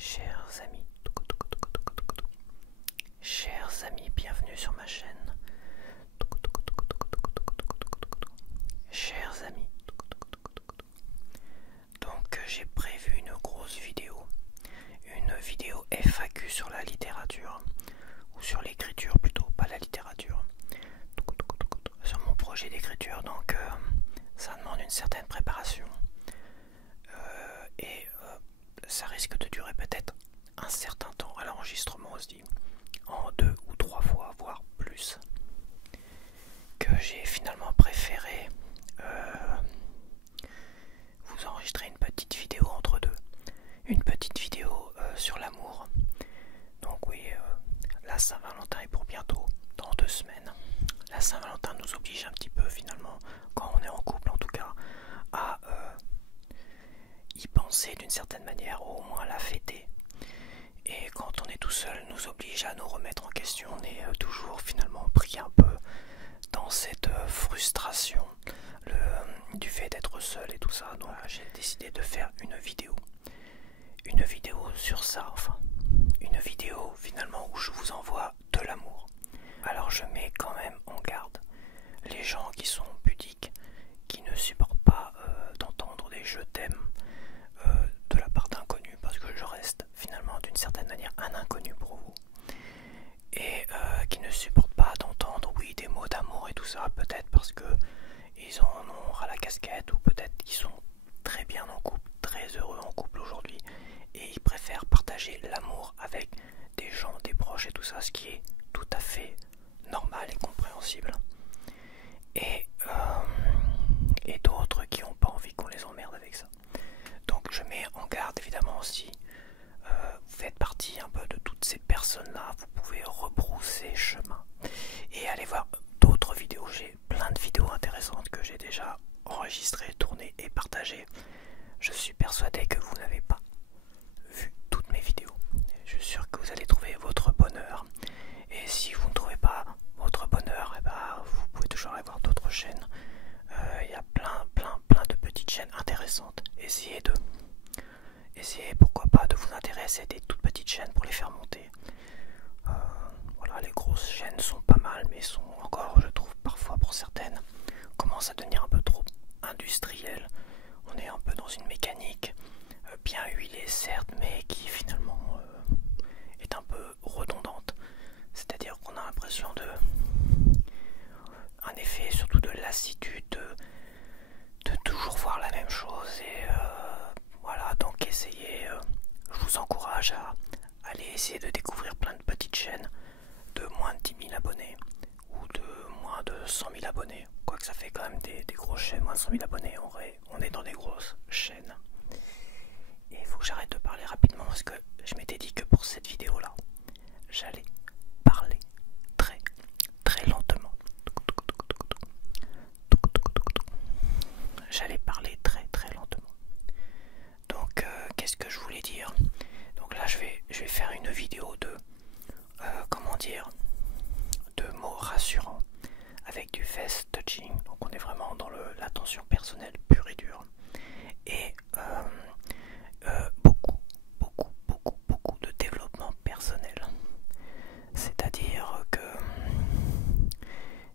Chers amis, chers amis, bienvenue sur ma chaîne. Chers amis, donc j'ai prévu une grosse vidéo, une vidéo FAQ sur la littérature, ou sur l'écriture plutôt, pas la littérature, sur mon projet d'écriture, donc ça demande une certaine préparation. Ça risque de durer peut-être un certain temps à l'enregistrement aussi, en 2 ou 3 fois, voire plus, que j'ai finalement préféré vous enregistrer une petite vidéo entre deux, une petite vidéo sur l'amour. Donc oui, la Saint-Valentin est pour bientôt, dans 2 semaines. La Saint-Valentin nous oblige un petit peu finalement, quand on est en couple en tout cas, à y penser d'une certaine manière, ou au moins la fêter. Et quand on est tout seul, nous oblige à nous remettre en question. On est toujours finalement pris un peu dans cette frustration du fait d'être seul et tout ça. Donc j'ai décidé de faire une vidéo sur ça, enfin une vidéo finalement où je vous envoie de l'amour. Alors je mets quand même en garde les gens qui sont pudiques, qui ne supportent pas d'entendre des je t'aime de la part d'inconnus, parce que je reste finalement d'une certaine manière un inconnu pour vous, et qui ne supportent pas d'entendre oui des mots d'amour et tout ça, peut-être parce que ils en ont ras la casquette, ou peut-être qu'ils sont très bien en couple, très heureux en couple aujourd'hui, et ils préfèrent partager l'amour avec des gens, des proches et tout ça, ce qui est tout à fait normal et compréhensible. Et d'autres qui n'ont pas envie qu'on les emmerde avec ça. Donc je mets en garde évidemment, si vous faites partie un peu de toutes ces personnes-là, vous pouvez rebrousser chemin et aller voir d'autres vidéos. J'ai plein de vidéos intéressantes que j'ai déjà enregistrées, tournées et partagées. Je suis persuadé que vous n'avez pas vu toutes mes vidéos. Je suis sûr que vous allez trouver votre bonheur. Et si vous ne trouvez pas votre bonheur, eh ben, vous pouvez toujours aller voir d'autres chaînes. Il y a plein de petites chaînes intéressantes. Essayez pourquoi pas de vous intéresser à des toutes petites chaînes pour les faire monter. Voilà, les grosses chaînes sont pas mal, mais sont encore, je trouve parfois pour certaines, commencent à devenir un peu trop industrielles. On est un peu dans une mécanique bien huilée certes, mais qui finalement est un peu redondante. C'est-à-dire qu'on a l'impression un effet surtout de lassitude, de toujours voir la même chose. Et voilà, donc essayez, je vous encourage à aller essayer de découvrir plein de petites chaînes de moins de 10 000 abonnés, ou de moins de 100 000 abonnés, quoique ça fait quand même des grosses chaînes. Moins de 100 000 abonnés, on est dans des grosses chaînes. Et il faut que j'arrête de parler rapidement, parce que je m'étais dit que pour cette vidéo là j'allais parler très lentement. J'allais parler très lentement. Donc qu'est-ce que je voulais dire? Donc là je vais faire une vidéo de comment dire, de mots rassurants avec du face touching. Donc on est vraiment dans l'attention personnelle pure et dure. Et beaucoup de développement personnel. C'est-à-dire que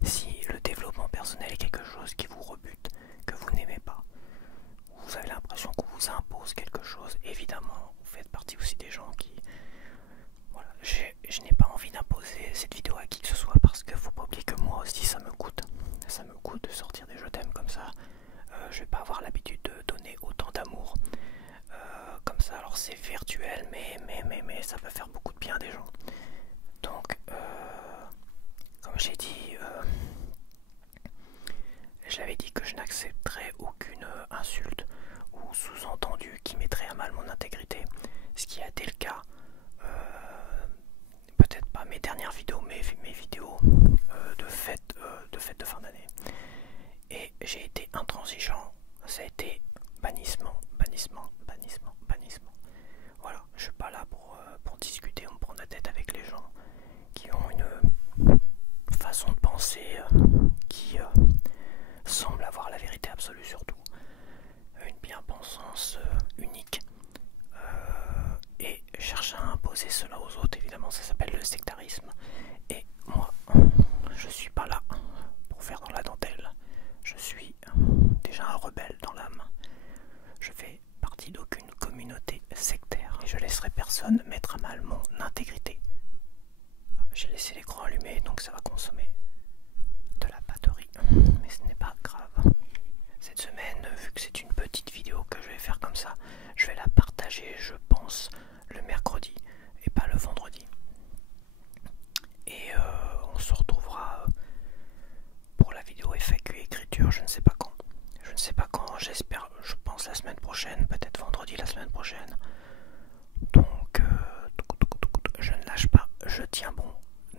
si le développement personnel est quelque chose qui vous rebute, que vous n'aimez pas, vous avez l'impression qu'on vous impose quelque chose, évidemment vous faites partie aussi des gens qui... Voilà, je n'ai pas envie d'imposer cette vidéo à qui que ce soit, parce qu'il ne faut pas oublier que moi aussi ça me coûte de sortir des je t'aime comme ça. Je vais pas avoir l'habitude de donner autant d'amour comme ça. Alors c'est virtuel, mais ça peut faire beaucoup de bien à des gens. Donc comme j'ai dit, je l'avais dit que je n'accepterais aucune insulte ou sous-entendu qui mettrait à mal mon intégrité, ce qui a été le cas, peut-être pas mes dernières vidéos, mais mes vidéos de fête de fin d'année. Et j'ai été intransigeant, ça a été bannissement. Voilà, je suis pas là pour discuter ou me prendre la tête avec les gens qui ont une façon de penser qui semble avoir la vérité absolue, surtout une bien-pensance unique. Et cherchent à imposer cela aux autres, évidemment ça s'appelle le sectarisme. Et moi, je suis pas là pour faire dans la dentelle. Je suis déjà un rebelle dans l'âme. Je fais partie d'aucune communauté sectaire et je laisserai personne mettre à mal mon intégrité. J'ai laissé l'écran allumé, donc ça va consommer de la batterie, mais ce n'est pas grave. Cette semaine, vu que c'est une petite vidéo que je vais faire comme ça, je vais la partager, je pense, le mercredi et pas le vendredi. Et on se retrouvera pour la vidéo FAQ écriture, je ne sais pas quand. Je ne sais pas quand, j'espère, je pense la semaine prochaine, peut-être vendredi la semaine prochaine. Donc, je ne lâche pas, je tiens bon.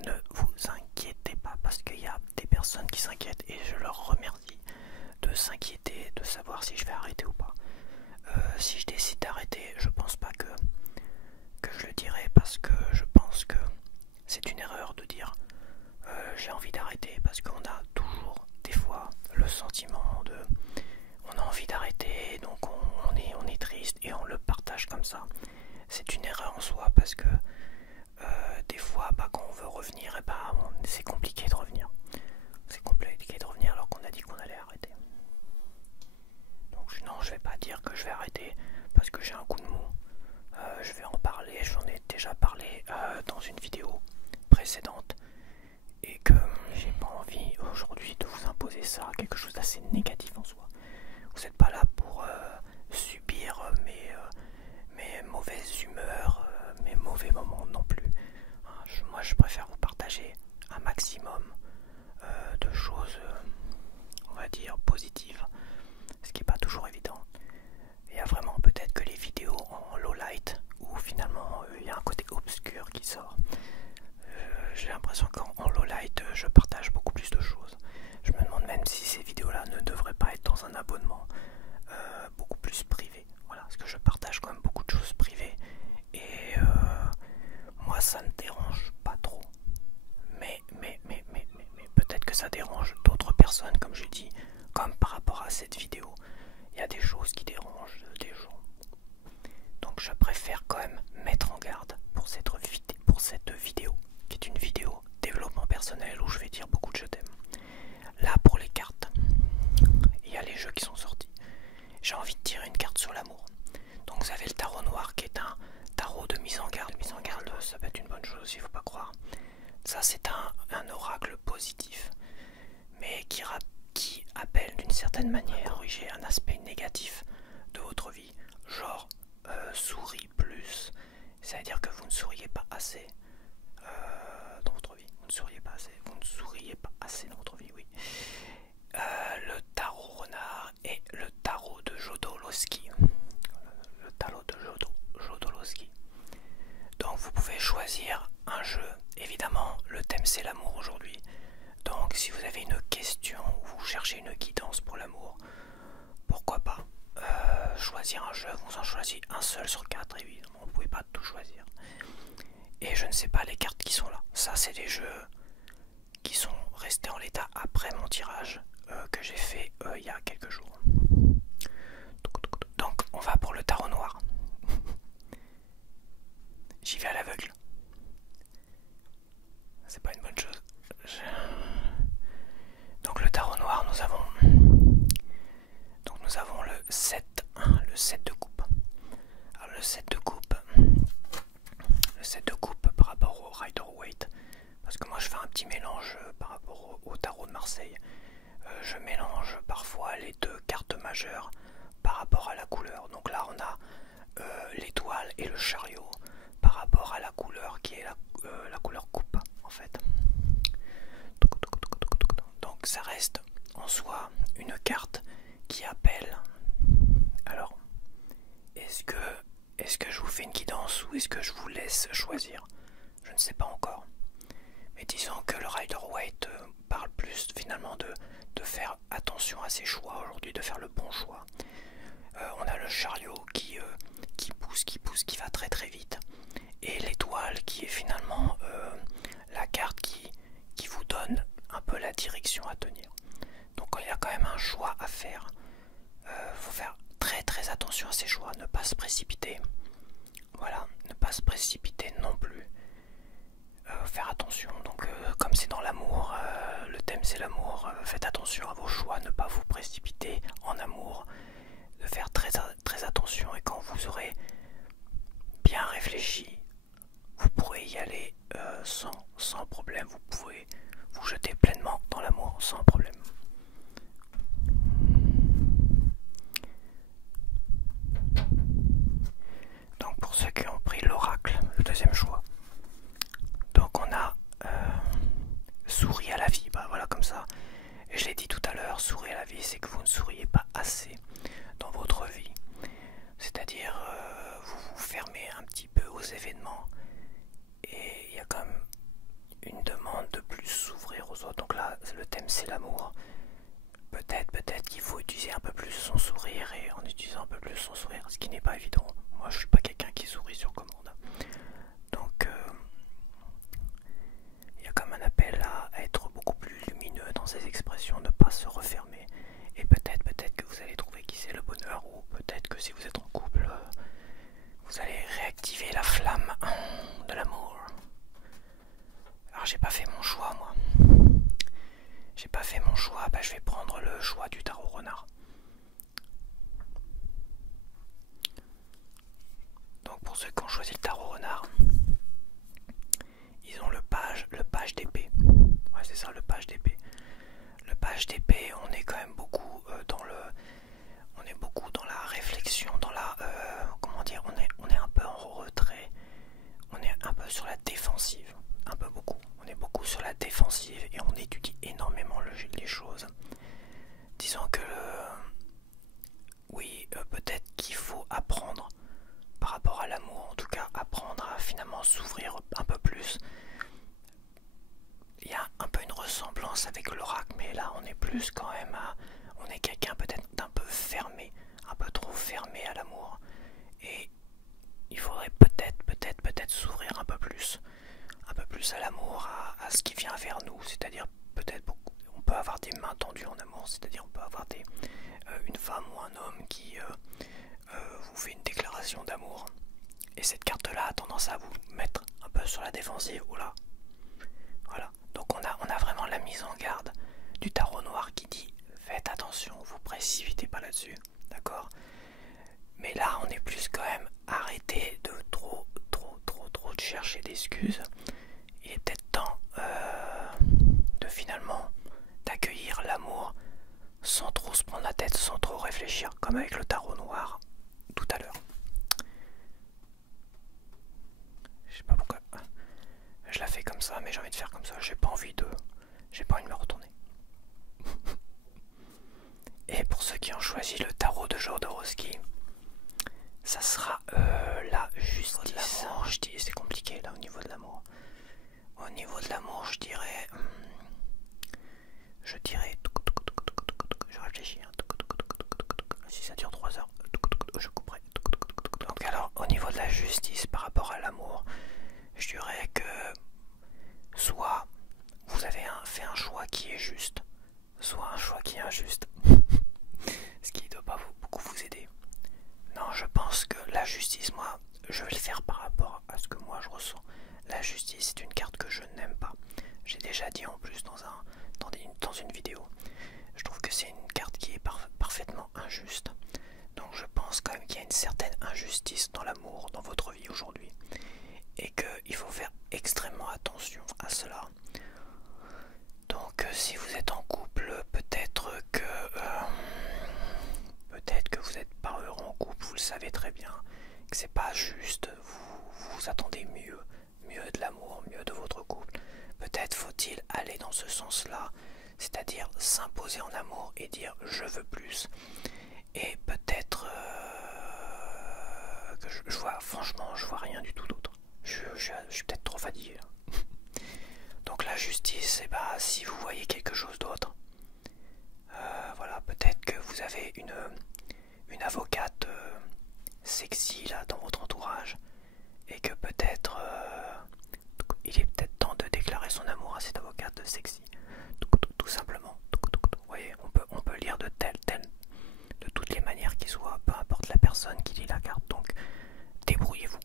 Ne vous inquiétez pas parce qu'il y a des personnes qui s'inquiètent et je leur remercie de s'inquiéter, de savoir si je vais arrêter ou pas. Si je décide d'arrêter, je pense pas que je le dirai parce que je pense que c'est une erreur de dire j'ai envie d'arrêter parce qu'on a toujours des fois le sentiment de on a envie d'arrêter donc on est triste et on le partage comme ça. C'est une erreur en soi parce que des fois quand on veut revenir c'est compliqué de revenir. C'est compliqué de revenir alors qu'on a dit qu'on allait arrêter. Donc non, je vais pas dire que je vais arrêter parce que j'ai un coup de mou. Je vais en parler, j'en ai déjà parlé dans une vidéo précédente et que j'ai pas envie aujourd'hui de vous imposer ça, quelque chose d'assez négatif en soi. Vous n'êtes pas là pour subir mes mauvaises humeurs, mes mauvais moments non plus. Moi je préfère vous partager un maximum de choses, on va dire, positives, ce qui n'est pas toujours évident. Il y a vraiment peut-être que les vidéos en low light où finalement il y a un côté obscur qui sort. J'ai l'impression qu'en low light je partage beaucoup plus de choses. Je me demande même si ces vidéos là ne devraient pas être dans un abonnement beaucoup plus privé. Voilà, parce que je partage quand même beaucoup de choses privées et moi ça ne dérange pas trop. Mais peut-être que ça dérange d'autres personnes, comme j'ai dit, comme par rapport à cette vidéo. Il y a des choses qui dérangent des gens. Donc je préfère quand même mettre en garde pour cette vidéo, qui est une vidéo développement personnel où je vais dire beaucoup de je t'aime. Là pour les cartes, il y a les jeux qui sont sortis. J'ai envie de tirer une carte sur l'amour. Donc vous avez le tarot noir qui est un tarot de mise en garde. Mise en garde, ça peut être une bonne chose, il ne faut pas croire. Ça c'est un oracle positif, mais qui appelle d'une certaine manière à corriger un aspect négatif de votre vie, genre souris plus, c'est-à-dire que vous ne souriez pas assez dans votre vie, vous ne souriez pas assez dans votre vie, oui. Le tarot renard et le tarot de Jodorowsky. Le tarot de Jodorowsky. Donc vous pouvez choisir un jeu. Évidemment, le thème c'est l'amour aujourd'hui. Donc si vous avez une question ou vous cherchez une guidance pour l'amour, pourquoi pas choisir un jeu. Vous en choisissez un seul sur 4, évidemment, vous ne pouvez pas tout choisir. Et je ne sais pas les cartes qui sont là. Ça c'est des jeux qui sont restés en l'état après mon tirage que j'ai fait il y a quelques jours. Donc on va pour le tarot noir. J'y vais à l'aveugle. C'est pas une bonne chose. Donc le tarot noir, nous avons le 7 de coupe. Alors le 7 de coupe par rapport au Rider-Waite, parce que moi je fais un petit mélange par rapport au tarot de Marseille. Je mélange parfois les deux cartes majeures par rapport à la couleur. Donc là on a l'étoile et le chariot par rapport à la couleur qui est la couleur coupe en fait. Donc ça reste en soi une carte qui appelle. Alors est-ce que je vous fais une guidance ou est-ce que je vous laisse choisir? Je ne sais pas encore. Mais disons que le Rider-Waite parle plus finalement de faire attention à ses choix aujourd'hui, de faire le bon choix. On a le chariot qui pousse, qui va très très vite. Et l'étoile qui est finalement la carte qui vous donne un peu la direction à tenir. Donc il y a quand même un choix à faire. Faut faire très très attention à ses choix, ne pas se précipiter. Voilà, ne pas se précipiter non plus. Faire attention, donc comme c'est dans l'amour, le thème c'est l'amour, faites attention à vos choix, ne pas vous précipiter en amour, de faire très attention, et quand vous aurez bien réfléchi, vous pourrez y aller sans problème, vous pouvez vous jeter pleinement dans l'amour sans problème. Donc pour ceux qui ont pris l'oracle, le deuxième choix, donc on a souris à la vie, bah voilà comme ça, et je l'ai dit tout à l'heure, sourire à la vie, c'est que vous ne souriez pas assez dans votre vie, c'est-à-dire vous vous fermez un petit peu aux événements, et il y a comme une demande de plus s'ouvrir aux autres. Donc là le thème c'est l'amour, peut-être qu'il faut utiliser un peu plus son sourire, et en utilisant un peu plus son sourire, ce qui n'est pas évident, moi je suis pas quelqu'un qui sourit sur commande, donc il y a comme un appel à être beaucoup plus lumineux dans ses expressions, ne pas se refermer, et peut-être que vous allez trouver qui c'est le bonheur, ou peut-être que si vous êtes en couple, vous allez réactiver la flamme de l'amour. Alors j'ai pas fait mon choix moi. J'ai pas fait mon choix, bah, je vais prendre le choix du tarot renard. Donc pour ceux qui ont choisi le tarot renard, ils ont le page d'épée. Ouais c'est ça, le page d'épée. Le page d'épée, on est quand même beaucoup dans la réflexion, dans la comment dire, on est un peu en retrait, on est un peu sur la défensive, un peu beaucoup. On est beaucoup sur la défensive et on étudie énormément les choses. Disons que oui, peut-être qu'il faut apprendre par rapport à l'amour, en tout cas apprendre à finalement s'ouvrir un peu plus. Il y a un peu une ressemblance avec l'oracle, mais là on est plus quand même on est quelqu'un peut-être d'un peu fermé, un peu trop fermé à l'amour, et il faudrait peut-être s'ouvrir un peu plus à l'amour, à ce qui vient vers nous, c'est-à-dire peut-être on peut avoir des mains tendues en amour, c'est-à-dire on peut avoir une femme ou un homme qui vous fait une déclaration d'amour, et cette carte-là a tendance à vous mettre un peu sur la défensive. Oula, voilà. Donc on a vraiment la mise en garde du tarot noir qui dit faites attention, vous précipitez pas là-dessus, d'accord? Mais là on est plus quand même, arrêtez de trop de chercher d'excuses. Il est peut-être temps de finalement d'accueillir l'amour sans trop se prendre la tête, sans trop réfléchir, comme avec le tarot noir tout à l'heure. Je sais pas pourquoi je la fais comme ça, mais j'ai envie de faire comme ça, j'ai pas envie de me retourner. Et pour ceux qui ont choisi le tarot de Jodorowsky, ça sera la justice. Je dis, c'est compliqué là au niveau de l'amour. Au niveau de l'amour, je dirais, je réfléchis, si ça dure 3 heures, je couperai. Donc alors, au niveau de la justice par rapport à l'amour, je dirais que soit vous avez fait un choix qui est juste, soit un choix qui est injuste. Ce qui ne doit pas beaucoup vous aider. Non, je pense que la justice, moi, je vais le faire par rapport à ce que moi je ressens. La justice, c'est une carte que je n'aime pas. J'ai déjà dit en plus dans une vidéo. Je trouve que c'est une carte qui est parfaitement injuste. Donc je pense quand même qu'il y a une certaine injustice dans l'amour, dans votre vie aujourd'hui. Et qu'il faut faire extrêmement attention à cela. Donc si vous êtes en couple, peut-être que vous n'êtes pas heureux en couple, vous le savez très bien, que c'est pas juste, vous attendez mieux de l'amour, mieux de votre couple. Peut-être faut-il aller dans ce sens-là, c'est-à-dire s'imposer en amour et dire je veux plus. Et peut-être que franchement, je vois rien du tout d'autre. Je suis peut-être trop fatigué. Donc la justice, eh ben, si vous voyez quelque chose d'autre, voilà, peut-être que vous avez une avocate sexy là dans votre entourage, et que peut-être il est peut-être temps de déclarer son amour à cette avocate sexy, tout simplement. Vous voyez, on peut lire de toutes les manières qui soient, peu importe la personne qui lit la carte. Donc débrouillez-vous,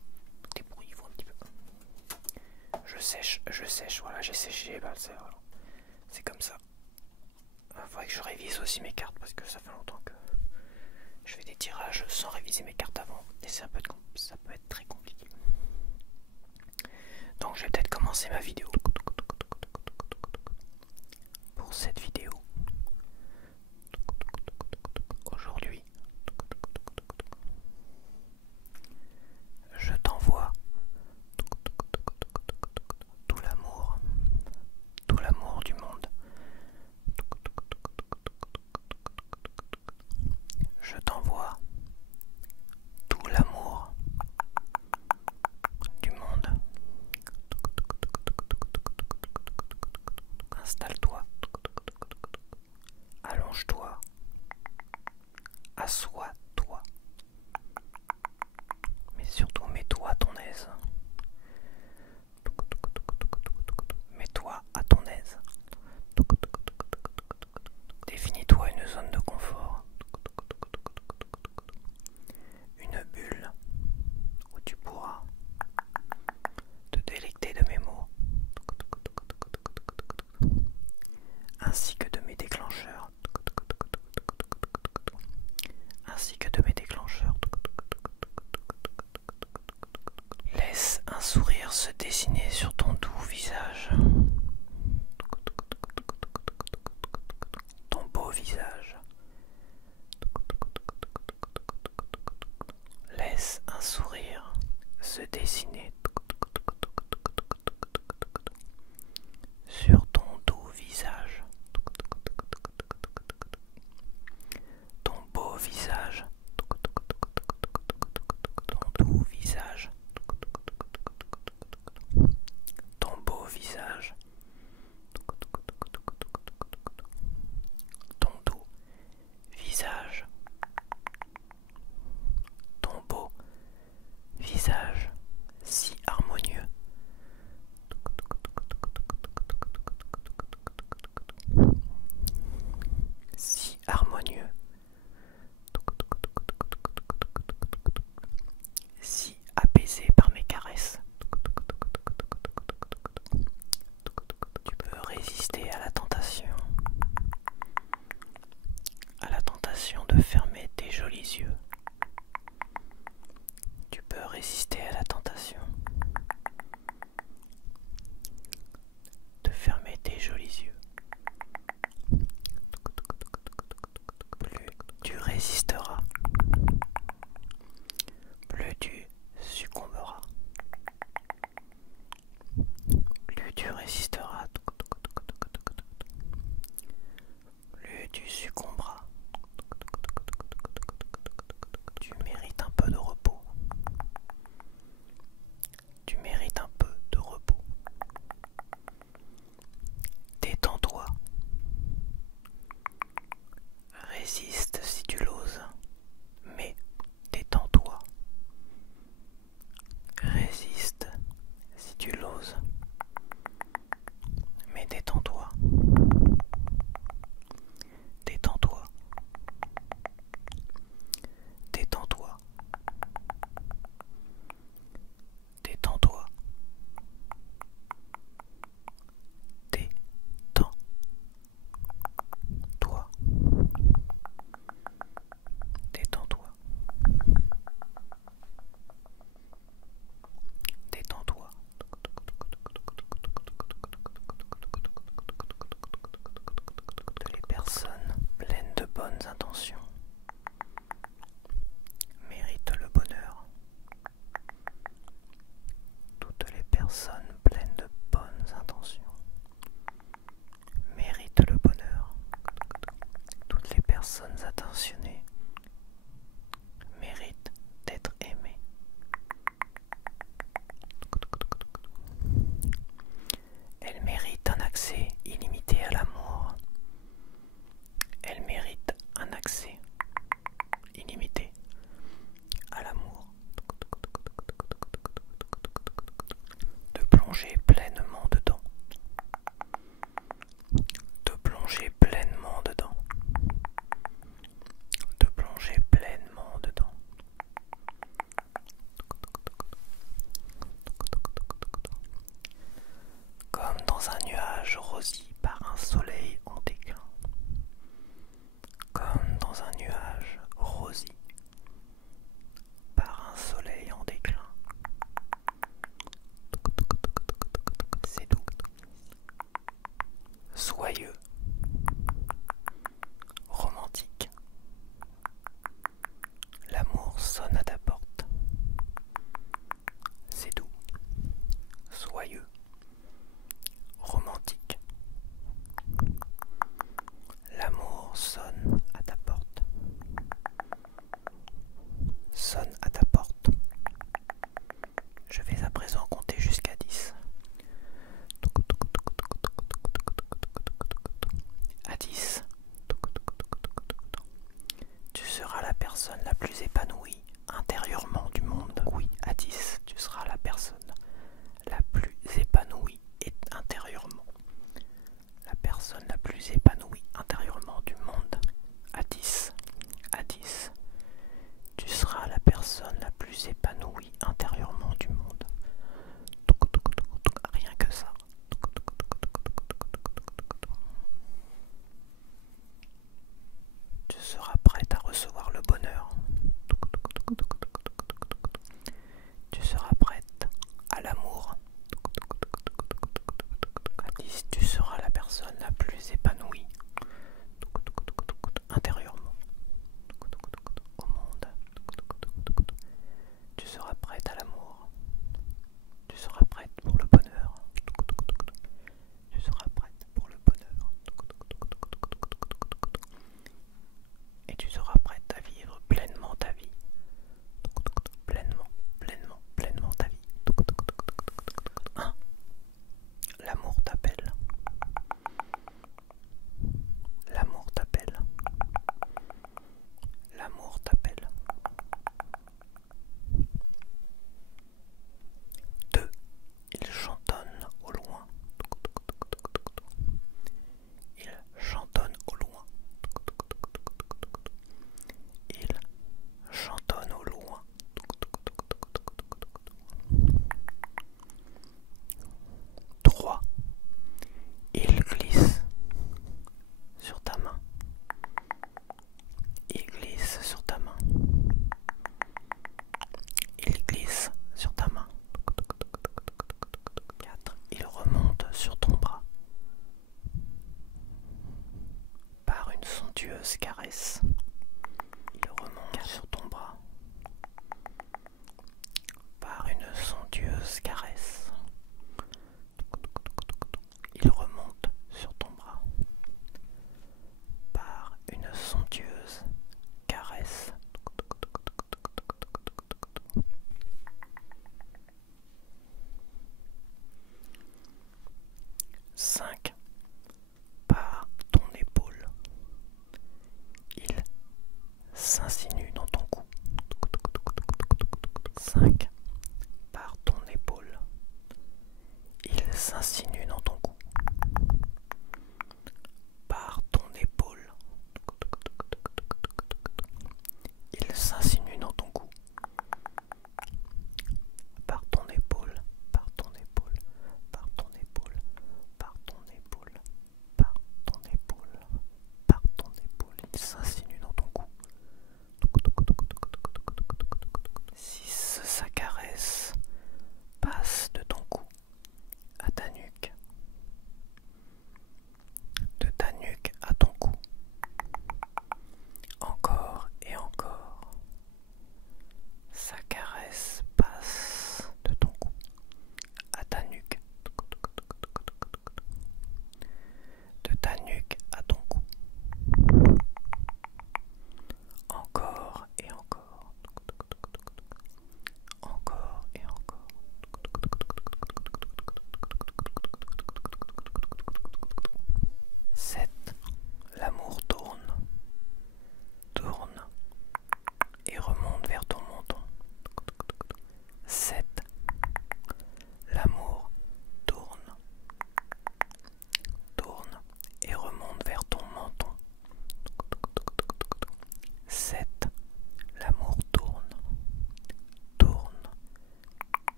sèche. Voilà, j'ai séché, bah, c'est comme ça. Il faudrait que je révise aussi mes cartes parce que ça fait longtemps que je fais des tirages sans réviser mes cartes avant. Et ça peut être très compliqué. Donc je vais peut-être commencer ma vidéo. Pour cette vidéo, aujourd'hui, je t'envoie tout l'amour du monde. Je t'envoie tout l'amour du monde. Installe-toi, allonge-toi, assois-toi, mais surtout mets-toi à ton aise. Mets-toi à ton aise. Définis-toi une zone de confort. Une bulle où tu pourras te délecter de mes mots, ainsi que de mes déclencheurs. Laisse un sourire se dessiner sur ton doux visage. Ton beau visage. Laisse un sourire se dessiner sur ton doux visage. Ton beau visage. Ton doux visage. Ton beau visage. Ton doux visage. Ton beau visage si harmonieux. Si harmonieux. Si apaisé par mes caresses. Tu peux résister à la tentation de fermer tes jolis yeux. Tu peux résister à la tentation de fermer tes jolis yeux. Plus tu résisteras, plus tu succomberas. Plus tu résisteras, plus tu succomberas. Tu mérites un peu de repos. Tu mérites un peu de repos. Détends-toi. Résiste si tu l'oses, mais détends-toi. Résiste si tu l'oses, mais détends-toi. Détends-toi. Détends-toi. Détends-toi. Détends-toi. Détends-toi. Détends-toi. Toutes les personnes pleines de bonnes intentions méritent le bonheur. Toutes les personnes pleines de bonnes intentions méritent le bonheur. Toutes les personnes attentionnées méritent d'être aimées. Elles méritent un accès illimité à l'amour. Elles méritent un accès illimité à l'amour. De plonger pleinement dedans. De plonger pleinement dedans. De personne la plus épanouie intérieurement du monde. Oui, à 10, tu seras la personne la plus épanouie intérieurement. La personne la plus épanouie intérieurement du monde. À 10, tu seras la personne la plus épanouie intérieurement du monde. Rien que ça. Tu seras prête à recevoir le bonheur. Tu seras prête à l'amour. À 10, tu seras la personne la plus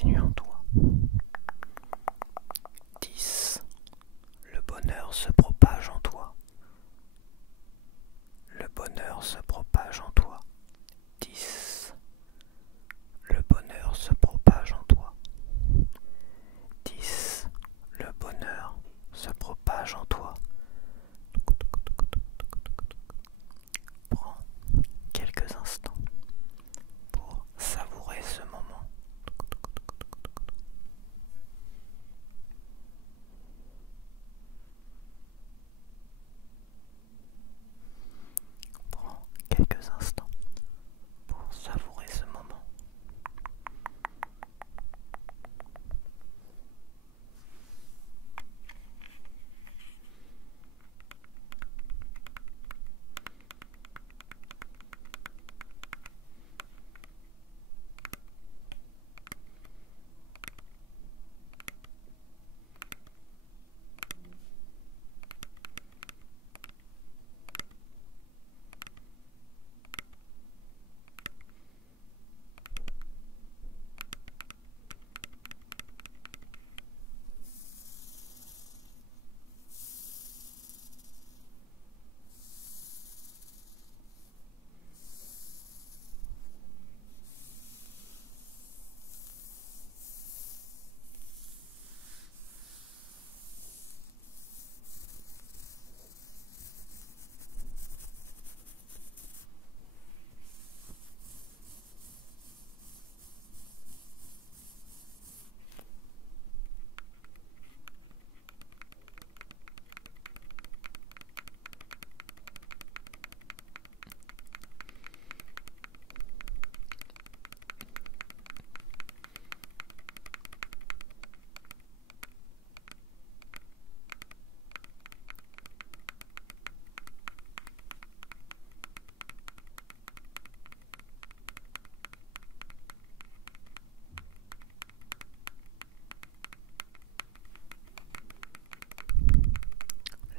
s'insinue en toi. 10. Le bonheur se propage en toi. Le bonheur se propage en toi. 10. Le bonheur se propage en toi. 10. Le bonheur se propage en toi. Prends quelques instants pour savourer ce moment. Prends quelques instants pour savourer ce moment.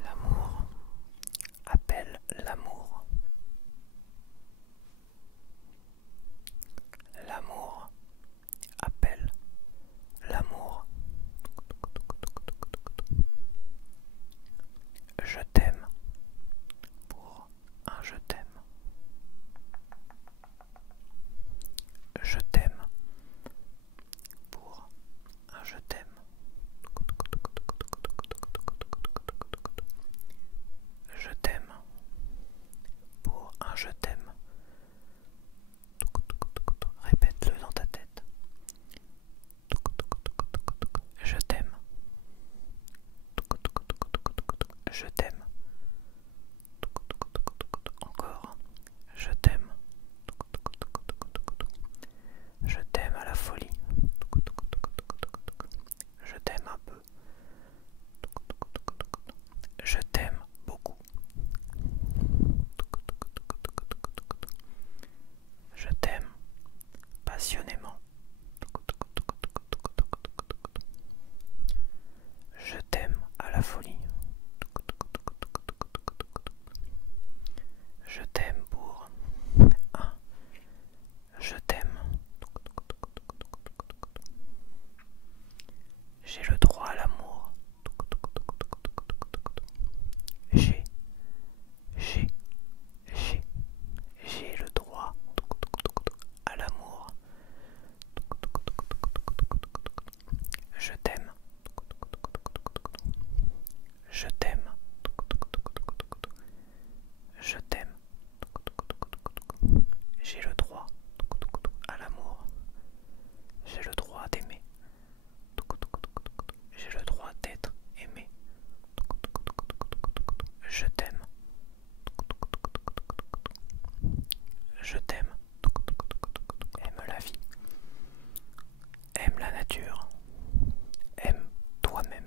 L'amour appelle l'amour. L'amour appelle l'amour. Je t'aime pour un je t'aime. Je t'aime pour un je t'aime. Je t'aime pour un je t'aime. Répète-le dans ta tête. Je t'aime. Je t'aime. Encore. Je t'aime. Je t'aime à la folie. Je t'aime un peu. Je t'aime beaucoup. Je t'aime passionnément. Je t'aime à la folie. Je t'aime pour un. Je t'aime. J'ai le droit à l'amour. J'ai le droit à l'amour. Je t'aime. Je t'aime. Je t'aime. J'ai le droit à l'amour. J'ai le droit d'aimer. J'ai le droit d'être aimé. Je t'aime. Je t'aime. Aime la vie. Aime la nature. Aime toi-même.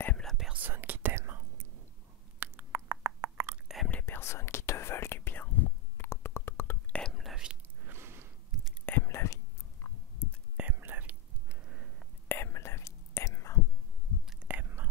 Aime la personne qui t'aime. Aime les personnes qui te veulent du bien. Aime la vie. Aime la vie. Aime la vie. Aime la vie. Aime. Aime.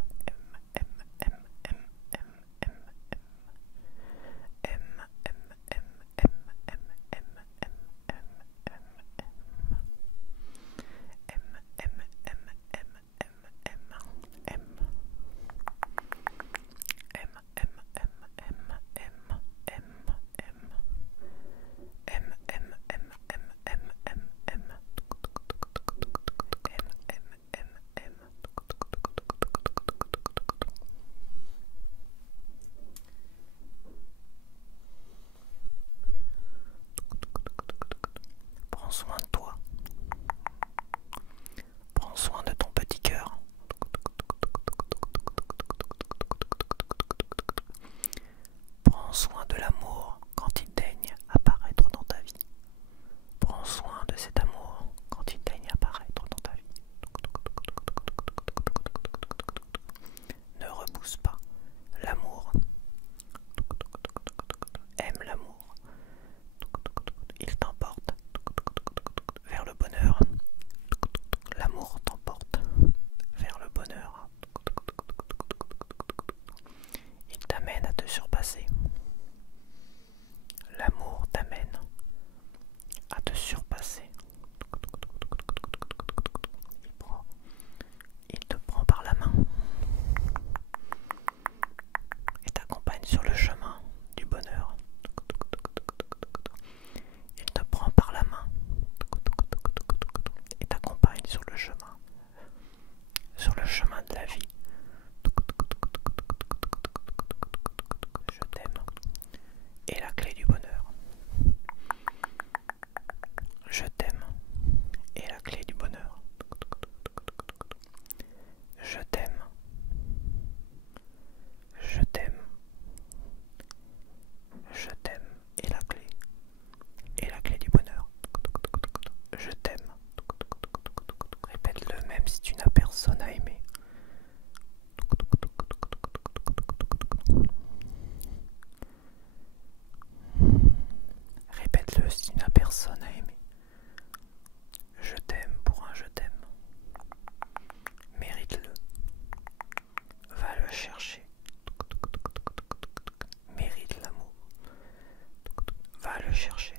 l'amour quand il daigne apparaître dans ta vie. Prends soin de cet amour quand il daigne apparaître dans ta vie. Ne repousse pas l'amour. Aime l'amour. Il t'emporte vers le bonheur. L'amour t'emporte vers le bonheur. Il t'amène à te surpasser. L'amour t'amène à te surpasser. Il te prend par la main et t'accompagne sur le chemin du bonheur. Il te prend par la main et t'accompagne sur le chemin de la vie. Je t'aime. Et la clé du bonheur. Je t'aime. Et la clé du bonheur. Je t'aime. Je t'aime. Je t'aime. Et la clé. Et la clé du bonheur. Je t'aime. Répète-le même si tu n'as personne à aimer. Répète-le si tu n'as personne à aimer. Je t'aime pour un je t'aime. Mérite-le. Va le chercher. Mérite l'amour. Va le chercher.